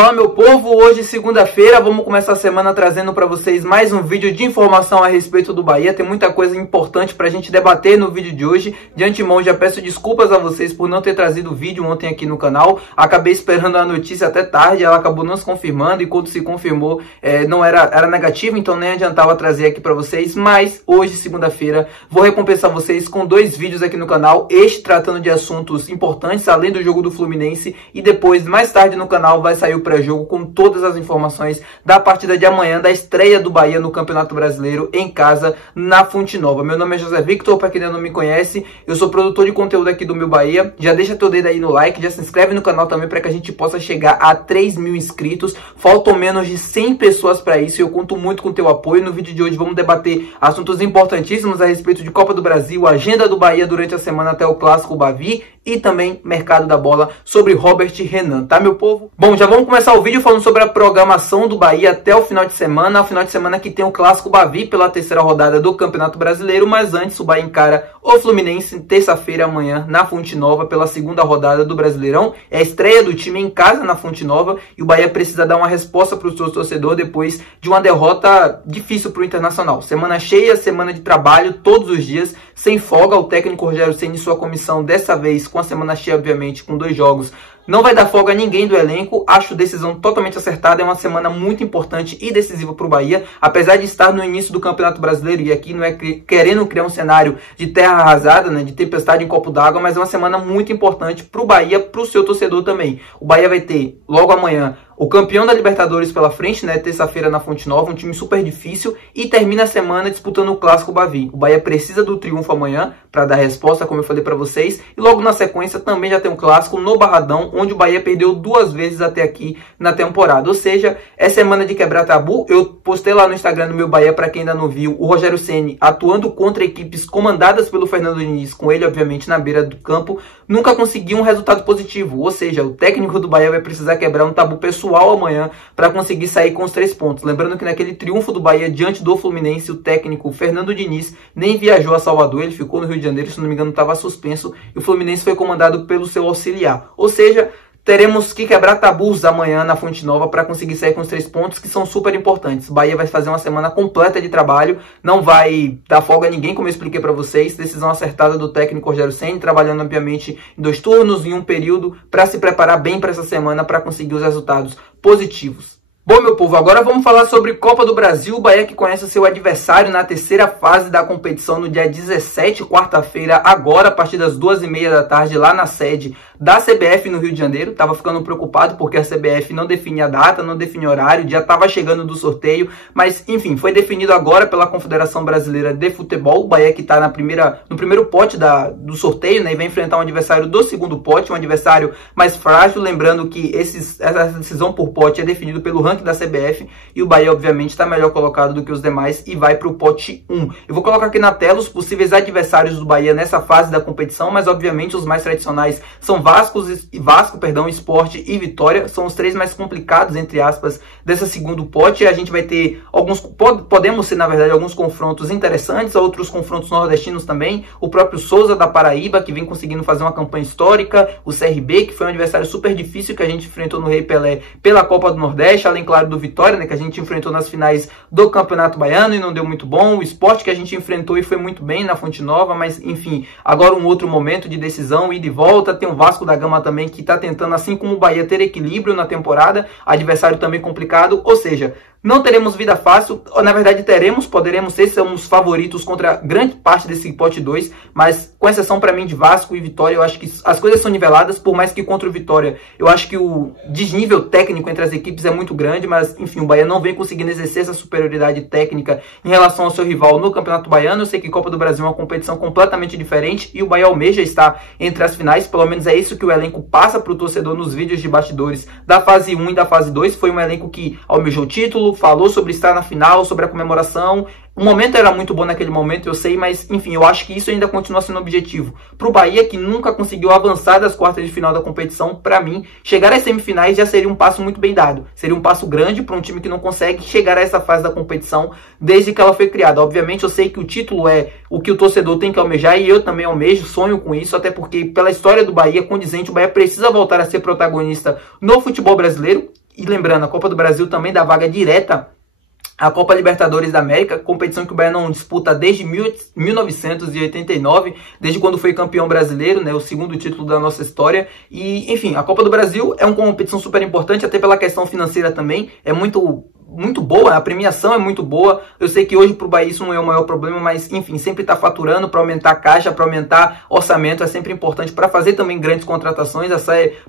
Fala meu povo, hoje segunda-feira, vamos começar a semana trazendo para vocês mais um vídeo de informação a respeito do Bahia. Tem muita coisa importante para a gente debater no vídeo de hoje. De antemão já peço desculpas a vocês por não ter trazido o vídeo ontem aqui no canal. Acabei esperando a notícia até tarde, ela acabou não se confirmando e quando se confirmou não era negativo, então nem adiantava trazer aqui para vocês. Mas hoje, segunda-feira, vou recompensar vocês com dois vídeos aqui no canal, este tratando de assuntos importantes, além do jogo do Fluminense, e depois, mais tarde no canal, vai sair o pré-jogo com todas as informações da partida de amanhã, da estreia do Bahia no Campeonato Brasileiro em casa, na Fonte Nova. Meu nome é José Victor, para quem ainda não me conhece, eu sou produtor de conteúdo aqui do Meu Bahia. Já deixa teu dedo aí no like, já se inscreve no canal também para que a gente possa chegar a 3 mil inscritos. Faltam menos de 100 pessoas para isso e eu conto muito com o teu apoio. No vídeo de hoje vamos debater assuntos importantíssimos a respeito de Copa do Brasil, agenda do Bahia durante a semana até o Clássico Bavi e também mercado da bola sobre Robert Renan, tá meu povo? Bom, já vamos começar o vídeo falando sobre a programação do Bahia até o final de semana. O final de semana que tem o Clássico Bavi pela terceira rodada do Campeonato Brasileiro, mas antes o Bahia encara o Fluminense terça-feira amanhã na Fonte Nova pela segunda rodada do Brasileirão. É a estreia do time em casa na Fonte Nova e o Bahia precisa dar uma resposta para o seu torcedor depois de uma derrota difícil para o Internacional. Semana cheia, semana de trabalho todos os dias, sem folga. O técnico Rogério Ceni e sua comissão, dessa vez com a semana cheia, obviamente, com 2 jogos, não vai dar folga a ninguém do elenco. Acho decisão totalmente acertada. É uma semana muito importante e decisiva para o Bahia. Apesar de estar no início do Campeonato Brasileiro, e aqui não é querendo criar um cenário de terra arrasada, né, de tempestade em copo d'água, mas é uma semana muito importante para o Bahia, para o seu torcedor também. O Bahia vai ter, logo amanhã, o campeão da Libertadores pela frente, né, terça-feira na Fonte Nova, um time super difícil, e termina a semana disputando o Clássico Bavi. O Bahia precisa do triunfo amanhã para dar resposta, como eu falei para vocês, e logo na sequência também já tem um Clássico no Barradão, onde o Bahia perdeu 2 vezes até aqui na temporada. Ou seja, é semana de quebrar tabu. Eu postei lá no Instagram do Meu Bahia, para quem ainda não viu, o Rogério Ceni atuando contra equipes comandadas pelo Fernando Diniz, com ele obviamente na beira do campo, nunca conseguiu um resultado positivo. Ou seja, o técnico do Bahia vai precisar quebrar um tabu pessoal amanhã para conseguir sair com os 3 pontos. Lembrando que naquele triunfo do Bahia diante do Fluminense, o técnico Fernando Diniz nem viajou a Salvador, ele ficou no Rio de Janeiro, se não me engano estava suspenso, e o Fluminense foi comandado pelo seu auxiliar. Ou seja, teremos que quebrar tabus amanhã na Fonte Nova para conseguir sair com os 3 pontos, que são super importantes. O Bahia vai fazer uma semana completa de trabalho, não vai dar folga a ninguém, como eu expliquei para vocês. Decisão acertada do técnico Rogério Ceni, trabalhando obviamente em 2 turnos, em um período, para se preparar bem para essa semana, para conseguir os resultados positivos. Bom, meu povo, agora vamos falar sobre Copa do Brasil. O Bahia que conhece o seu adversário na terceira fase da competição no dia 17, quarta-feira, agora, a partir das 2h30 da tarde, lá na sede da CBF no Rio de Janeiro. Tava ficando preocupado porque a CBF não define a data, não define horário, já estava chegando do sorteio, mas enfim, foi definido agora pela Confederação Brasileira de Futebol. O Bahia que está no primeiro pote do sorteio, né, e vai enfrentar um adversário do segundo pote, um adversário mais frágil. Lembrando que essa decisão por pote é definido pelo ranking da CBF e o Bahia obviamente está melhor colocado do que os demais e vai para o pote 1. Eu vou colocar aqui na tela os possíveis adversários do Bahia nessa fase da competição, mas obviamente os mais tradicionais são Vasco, Sport e Vitória. São os 3 mais complicados, entre aspas, desse segundo pote. A gente vai ter podemos ser na verdade alguns confrontos interessantes, outros confrontos nordestinos também. O próprio Souza da Paraíba, que vem conseguindo fazer uma campanha histórica, o CRB, que foi um adversário super difícil que a gente enfrentou no Rei Pelé pela Copa do Nordeste, além claro do Vitória, né, que a gente enfrentou nas finais do Campeonato Baiano e não deu muito bom. O Sport que a gente enfrentou e foi muito bem na Fonte Nova, mas enfim, agora um outro momento de decisão e de volta. Tem o Vasco da Gama também, que está tentando, assim como o Bahia, ter equilíbrio na temporada, adversário também complicado. Ou seja, não teremos vida fácil, na verdade poderemos ser, somos favoritos contra grande parte desse pote 2, mas com exceção para mim de Vasco e Vitória, eu acho que as coisas são niveladas, por mais que contra o Vitória, eu acho que o desnível técnico entre as equipes é muito grande, mas enfim, o Bahia não vem conseguindo exercer essa superioridade técnica em relação ao seu rival no Campeonato Baiano. Eu sei que Copa do Brasil é uma competição completamente diferente e o Bahia almeja estar entre as finais, pelo menos é isso que o elenco passa para o torcedor nos vídeos de bastidores da fase 1 e da fase 2, foi um elenco que almejou o título, falou sobre estar na final, sobre a comemoração. O momento era muito bom naquele momento, eu sei, mas enfim, eu acho que isso ainda continua sendo objetivo. Para o Bahia, que nunca conseguiu avançar das quartas de final da competição, para mim, chegar às semifinais já seria um passo muito bem dado. Seria um passo grande para um time que não consegue chegar a essa fase da competição desde que ela foi criada. Obviamente, eu sei que o título é o que o torcedor tem que almejar e eu também almejo, sonho com isso, até porque pela história do Bahia condizente, o Bahia precisa voltar a ser protagonista no futebol brasileiro. E lembrando, a Copa do Brasil também dá vaga direta a Copa Libertadores da América, competição que o Bahia não disputa desde 1989, desde quando foi campeão brasileiro, né, o segundo título da nossa história. E, enfim, a Copa do Brasil é uma competição super importante, até pela questão financeira também, é muito boa, a premiação é muito boa. Eu sei que hoje para o Bahia isso não é o maior problema, mas enfim, sempre está faturando para aumentar a caixa, para aumentar orçamento, é sempre importante para fazer também grandes contratações,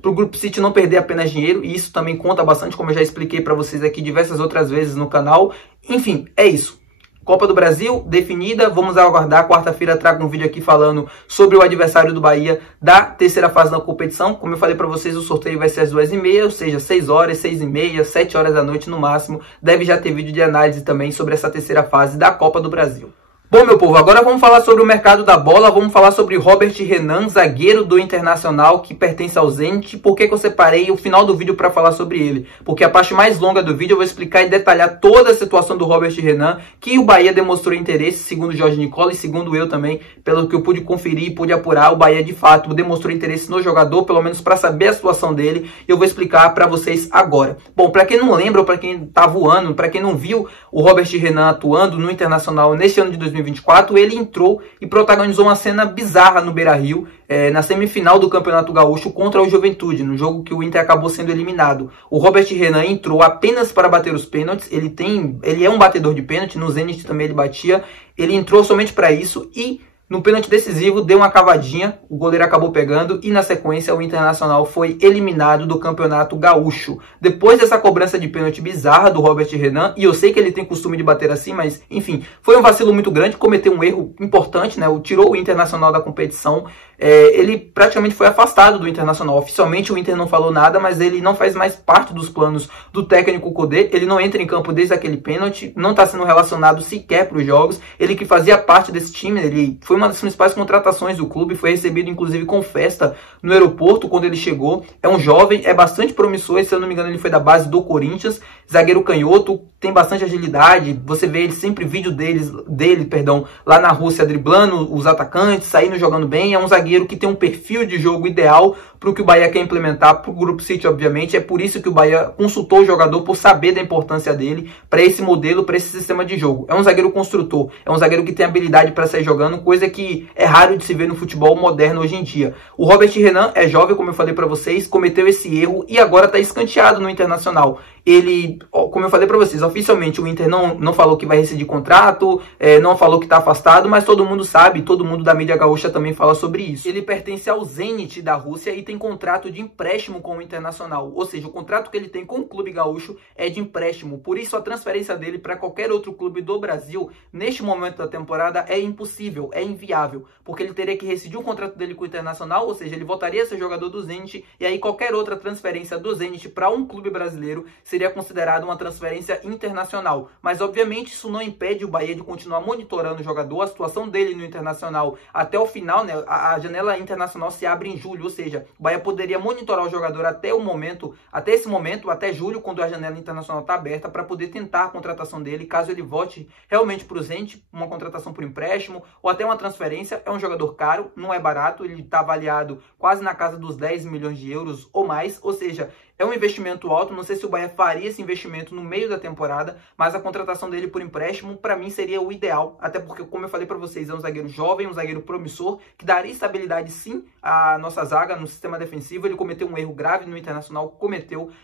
para o Grupo City não perder apenas dinheiro, e isso também conta bastante, como eu já expliquei para vocês aqui diversas outras vezes no canal. Enfim, é isso. Copa do Brasil definida, vamos aguardar. Quarta-feira trago um vídeo aqui falando sobre o adversário do Bahia da terceira fase da competição. Como eu falei para vocês, o sorteio vai ser às 2h30, ou seja, 6 horas, 6h30, 7 horas da noite no máximo. Deve já ter vídeo de análise também sobre essa terceira fase da Copa do Brasil. Bom, meu povo, agora vamos falar sobre o mercado da bola, vamos falar sobre Robert Renan, zagueiro do Internacional, que pertence ao Zenit. Por que eu separei o final do vídeo para falar sobre ele? Porque a parte mais longa do vídeo eu vou explicar e detalhar toda a situação do Robert Renan, que o Bahia demonstrou interesse, segundo o Jorge Nicola e segundo eu também, pelo que eu pude conferir e pude apurar, o Bahia de fato demonstrou interesse no jogador, pelo menos para saber a situação dele, e eu vou explicar para vocês agora. Bom, para quem não lembra, ou para quem tá voando, para quem não viu o Robert Renan atuando no Internacional neste ano de 2024, ele entrou e protagonizou uma cena bizarra no Beira-Rio, na semifinal do Campeonato Gaúcho contra o Juventude, no jogo que o Inter acabou sendo eliminado. O Robert Renan entrou apenas para bater os pênaltis, ele é um batedor de pênalti, no Zenit também ele batia, ele entrou somente para isso e no pênalti decisivo deu uma cavadinha, o goleiro acabou pegando e na sequência o Internacional foi eliminado do Campeonato Gaúcho. Depois dessa cobrança de pênalti bizarra do Robert Renan, e eu sei que ele tem costume de bater assim, mas enfim, foi um vacilo muito grande, cometeu um erro importante, né? Tirou o Internacional da competição. Ele praticamente foi afastado do Internacional. Oficialmente o Inter não falou nada, mas ele não faz mais parte dos planos do técnico Cudê. Ele não entra em campo desde aquele pênalti, não está sendo relacionado sequer para os jogos. Ele que fazia parte desse time, ele foi uma das principais contratações do clube, foi recebido inclusive com festa no aeroporto quando ele chegou. É um jovem, é bastante promissor, se eu não me engano ele foi da base do Corinthians, zagueiro canhoto, tem bastante agilidade, você vê ele sempre vídeo dele, lá na Rússia driblando os atacantes, saindo jogando bem. É um zagueiro que tem um perfil de jogo ideal para o que o Bahia quer implementar para o Grupo City, obviamente. É por isso que o Bahia consultou o jogador, por saber da importância dele para esse modelo, para esse sistema de jogo. É um zagueiro construtor, é um zagueiro que tem habilidade para sair jogando, coisa que é raro de se ver no futebol moderno hoje em dia. O Robert Renan é jovem, como eu falei para vocês, cometeu esse erro e agora está escanteado no Internacional. Ele, como eu falei para vocês, oficialmente o Inter não falou que vai rescindir contrato, não falou que está afastado, mas todo mundo sabe, todo mundo da mídia gaúcha também fala sobre isso. Ele pertence ao Zenit da Rússia e tem contrato de empréstimo com o Internacional, ou seja, o contrato que ele tem com o clube gaúcho é de empréstimo, por isso a transferência dele para qualquer outro clube do Brasil, neste momento da temporada, é impossível, é inviável, porque ele teria que rescindir o contrato dele com o Internacional, ou seja, ele voltaria a ser jogador do Zenit, e aí qualquer outra transferência do Zenit para um clube brasileiro seria considerada uma transferência internacional. Mas obviamente isso não impede o Bahia de continuar monitorando o jogador, a situação dele no Internacional até o final, né? A janela internacional se abre em julho, ou seja, o Bahia poderia monitorar o jogador até esse momento, até julho, quando a janela internacional está aberta, para poder tentar a contratação dele, caso ele volte realmente para o Zenit, uma contratação por empréstimo ou até uma transferência. É um jogador caro, não é barato, ele está avaliado quase na casa dos 10 milhões de euros ou mais, ou seja, é um investimento alto. Não sei se o Bahia faria esse investimento no meio da temporada, mas a contratação dele por empréstimo, para mim, seria o ideal. Até porque, como eu falei para vocês, é um zagueiro jovem, um zagueiro promissor, que daria estabilidade, sim, à nossa zaga, no sistema defensivo. Ele cometeu um erro grave no Internacional,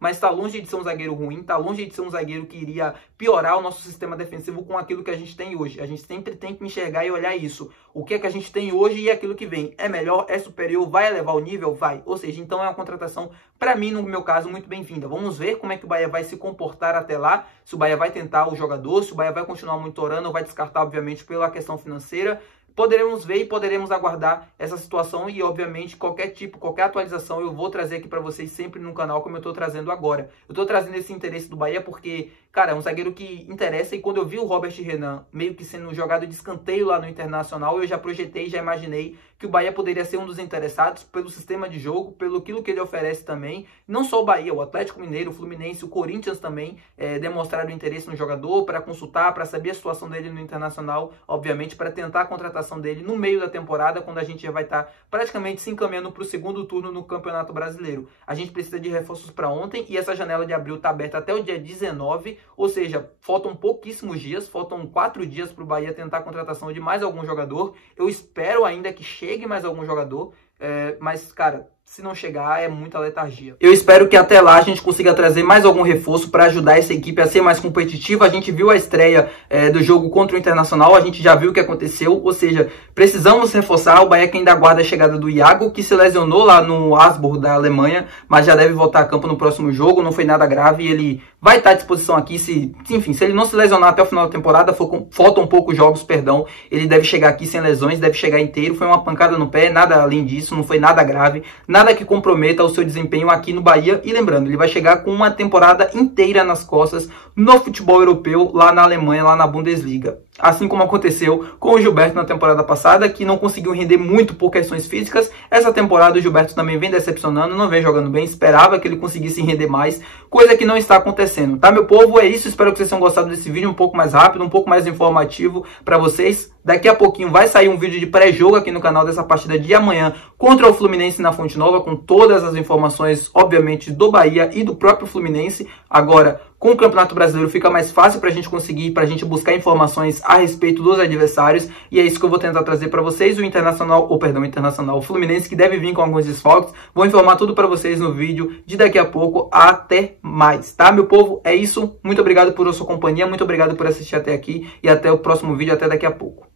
mas está longe de ser um zagueiro ruim, está longe de ser um zagueiro que iria piorar o nosso sistema defensivo com aquilo que a gente tem hoje. A gente sempre tem que enxergar e olhar isso. O que é que a gente tem hoje e aquilo que vem. É melhor, é superior, vai elevar o nível? Vai. Ou seja, então é uma contratação, para mim, no meu caso, muito bem-vinda. Vamos ver como é que o Bahia vai se comportar até lá, se o Bahia vai tentar o jogador, se o Bahia vai continuar monitorando ou vai descartar, obviamente, pela questão financeira. Poderemos ver e poderemos aguardar essa situação e, obviamente, qualquer atualização eu vou trazer aqui para vocês sempre no canal, como eu estou trazendo agora. Eu estou trazendo esse interesse do Bahia porque, cara, é um zagueiro que interessa, e quando eu vi o Robert Renan meio que sendo jogado de escanteio lá no Internacional, eu já projetei, já imaginei que o Bahia poderia ser um dos interessados pelo sistema de jogo, pelo aquilo que ele oferece também. Não só o Bahia, o Atlético Mineiro, o Fluminense, o Corinthians também demonstraram interesse no jogador para consultar, para saber a situação dele no Internacional, obviamente, para tentar a contratação contratação dele no meio da temporada, quando a gente já vai estar praticamente se encaminhando para o segundo turno no Campeonato Brasileiro. A gente precisa de reforços para ontem e essa janela de abril está aberta até o dia 19, ou seja, faltam pouquíssimos dias, faltam 4 dias para o Bahia tentar a contratação de mais algum jogador. Eu espero ainda que chegue mais algum jogador, mas, cara, se não chegar, é muita letargia. Eu espero que até lá a gente consiga trazer mais algum reforço para ajudar essa equipe a ser mais competitiva. A gente viu a estreia do jogo contra o Internacional, a gente já viu o que aconteceu, ou seja, precisamos reforçar. O Bahia que ainda aguarda a chegada do Iago, que se lesionou lá no Augsburg da Alemanha, mas já deve voltar a campo no próximo jogo, não foi nada grave, e ele vai estar à disposição aqui, se ele não se lesionar até o final da temporada, faltam poucos jogos, perdão, ele deve chegar aqui sem lesões, deve chegar inteiro, foi uma pancada no pé, nada além disso, não foi nada grave, nada que comprometa o seu desempenho aqui no Bahia. E lembrando, ele vai chegar com uma temporada inteira nas costas no futebol europeu, lá na Alemanha, lá na Bundesliga. Assim como aconteceu com o Gilberto na temporada passada, que não conseguiu render muito por questões físicas. Essa temporada o Gilberto também vem decepcionando, não vem jogando bem, esperava que ele conseguisse render mais, coisa que não está acontecendo, tá, meu povo? É isso, espero que vocês tenham gostado desse vídeo um pouco mais rápido, um pouco mais informativo para vocês. Daqui a pouquinho vai sair um vídeo de pré-jogo aqui no canal dessa partida de amanhã contra o Fluminense na Fonte Nova, com todas as informações, obviamente, do Bahia e do próprio Fluminense. Agora, com o Campeonato Brasileiro fica mais fácil para a gente conseguir, para a gente buscar informações a respeito dos adversários, e é isso que eu vou tentar trazer para vocês. O Fluminense, que deve vir com alguns desfalques. Vou informar tudo para vocês no vídeo de daqui a pouco. Até mais, tá, meu povo? É isso, muito obrigado por sua companhia, muito obrigado por assistir até aqui, e até o próximo vídeo, até daqui a pouco.